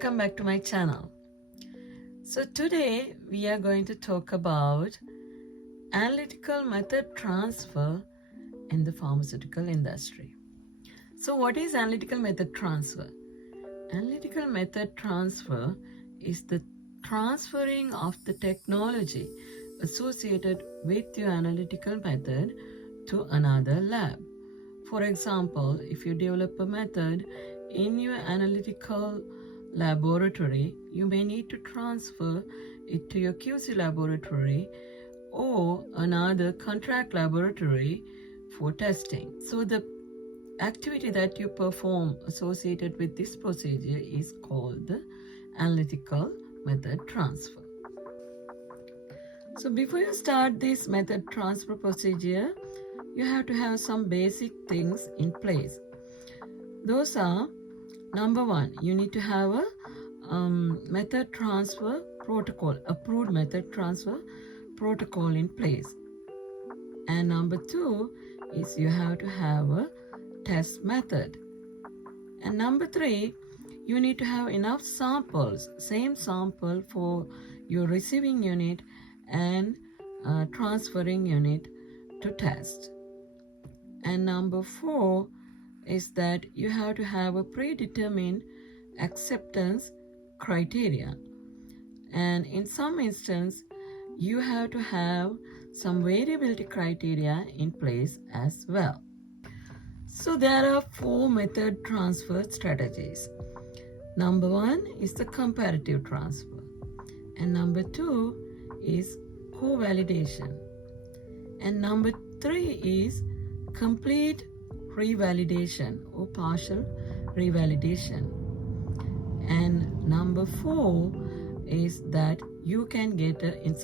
welcome back to my channel. So today we are going to talk about analytical method transfer in the pharmaceutical industry. So what is analytical method transfer? Analytical method transfer is the transferring of the technology associated with your analytical method to another lab. For example, if you develop a method in your analytical laboratory, you may need to transfer it to your QC laboratory or another contract laboratory for testing. So the activity that you perform associated with this procedure is called the analytical method transfer. So before you start this method transfer procedure, you have to have some basic things in place. Those are, number one, you need to have a method transfer protocol, approved method transfer protocol in place. And number two is you have to have a test method. And number three, you need to have enough samples, same sample for your receiving unit and transferring unit to test. And number four is that you have to have a predetermined acceptance criteria. And in some instance, you have to have some variability criteria in place as well. So there are four method transfer strategies. Number one is the comparative transfer. And number two is co-validation. And number three is complete revalidation or partial revalidation. And number four is that you can get in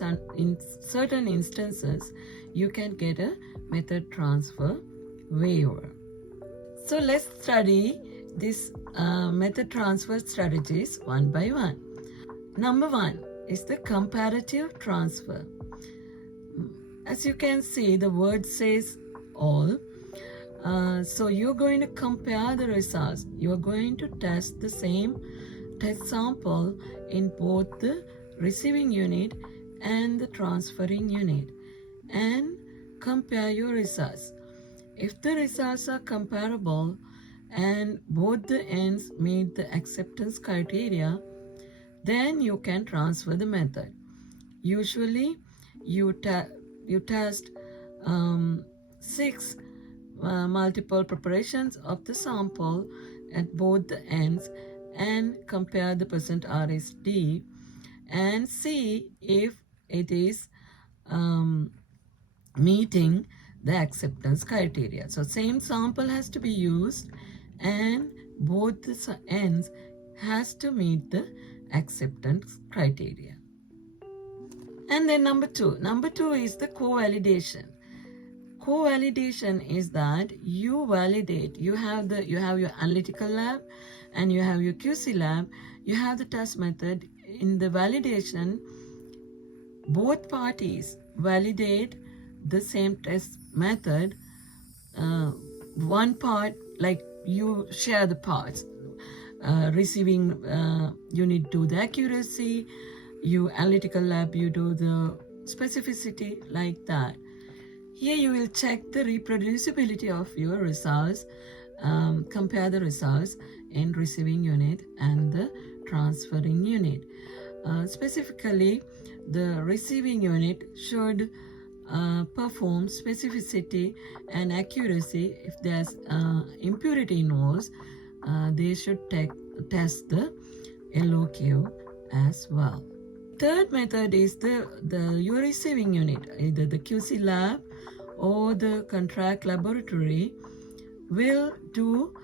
certain instances you can get a method transfer waiver. So let's study this method transfer strategies one by one. Number one is the comparative transfer. As you can see, the word says all. So you're going to compare the results. You're going to test the same test sample in both the receiving unit and the transferring unit and compare your results. If the results are comparable and both the ends meet the acceptance criteria, then you can transfer the method. Usually you test 6 multiple preparations of the sample at both the ends and compare the percent RSD and see if it is meeting the acceptance criteria. So same sample has to be used and both the ends has to meet the acceptance criteria. And then number two is the co-validation. Co-validation is that you validate, you have your analytical lab and you have your QC lab, you have the test method. In the validation, both parties validate the same test method. One part, like you share the parts. Receiving unit do the accuracy, you analytical lab you do the specificity, like that. Here you will check the reproducibility of your results, compare the results in receiving unit and the transferring unit. Specifically, the receiving unit should perform specificity and accuracy. If there's impurity involved, they should test the LOQ as well. Third method is your receiving unit, either the QC lab or the contract laboratory will do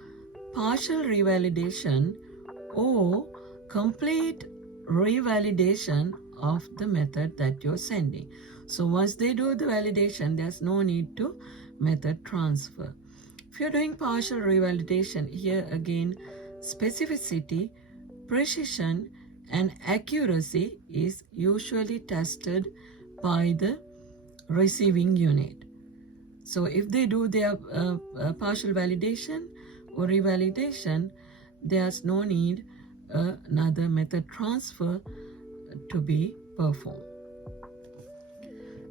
partial revalidation or complete revalidation of the method that you're sending. So once they do the validation, there's no need to method transfer. If you're doing partial revalidation, here again, specificity, precision, and accuracy is usually tested by the receiving unit. So if they do their partial validation or revalidation, there's no need another method transfer to be performed.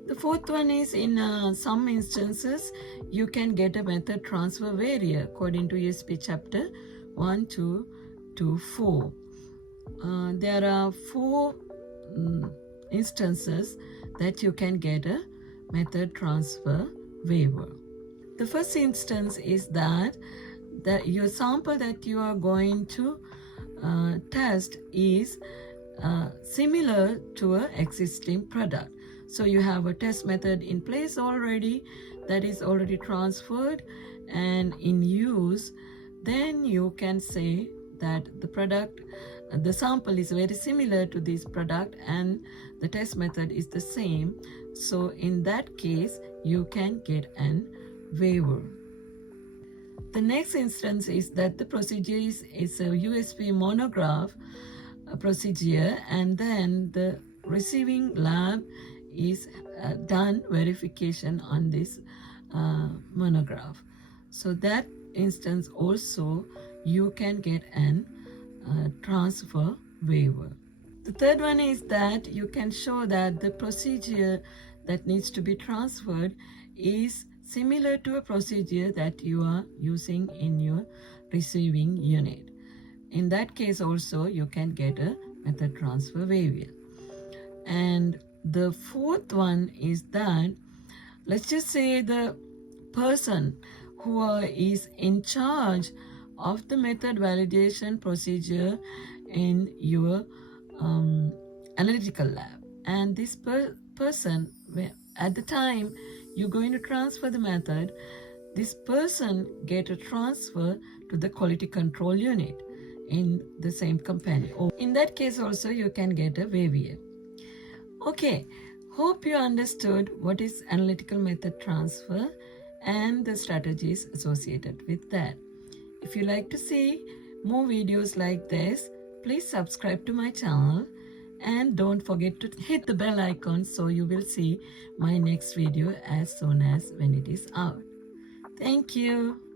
The fourth one is, in some instances, you can get a method transfer waiver according to ESP chapter 1, 2 to 4. There are four instances that you can get a method transfer waiver. The first instance is that your sample that you are going to test is similar to an existing product. So you have a test method in place already that is already transferred and in use. Then you can say that the sample is very similar to this product and the test method is the same. So in that case, you can get an waiver. The next instance is that the procedure is a USP monograph procedure, and then the receiving lab is done verification on this monograph. So that instance also you can get an transfer waiver. The third one is that you can show that the procedure that needs to be transferred is similar to a procedure that you are using in your receiving unit. In that case also you can get a method transfer waiver. And the fourth one is that, let's just say the person who is in charge of the method validation procedure in your analytical lab, and this person, at the time you're going to transfer the method, this person get a transfer to the quality control unit in the same company. In that case also you can get a waiver. Okay, hope you understood what is analytical method transfer and the strategies associated with that. If you like to see more videos like this, please subscribe to my channel and don't forget to hit the bell icon so you will see my next video as soon as when it is out. Thank you.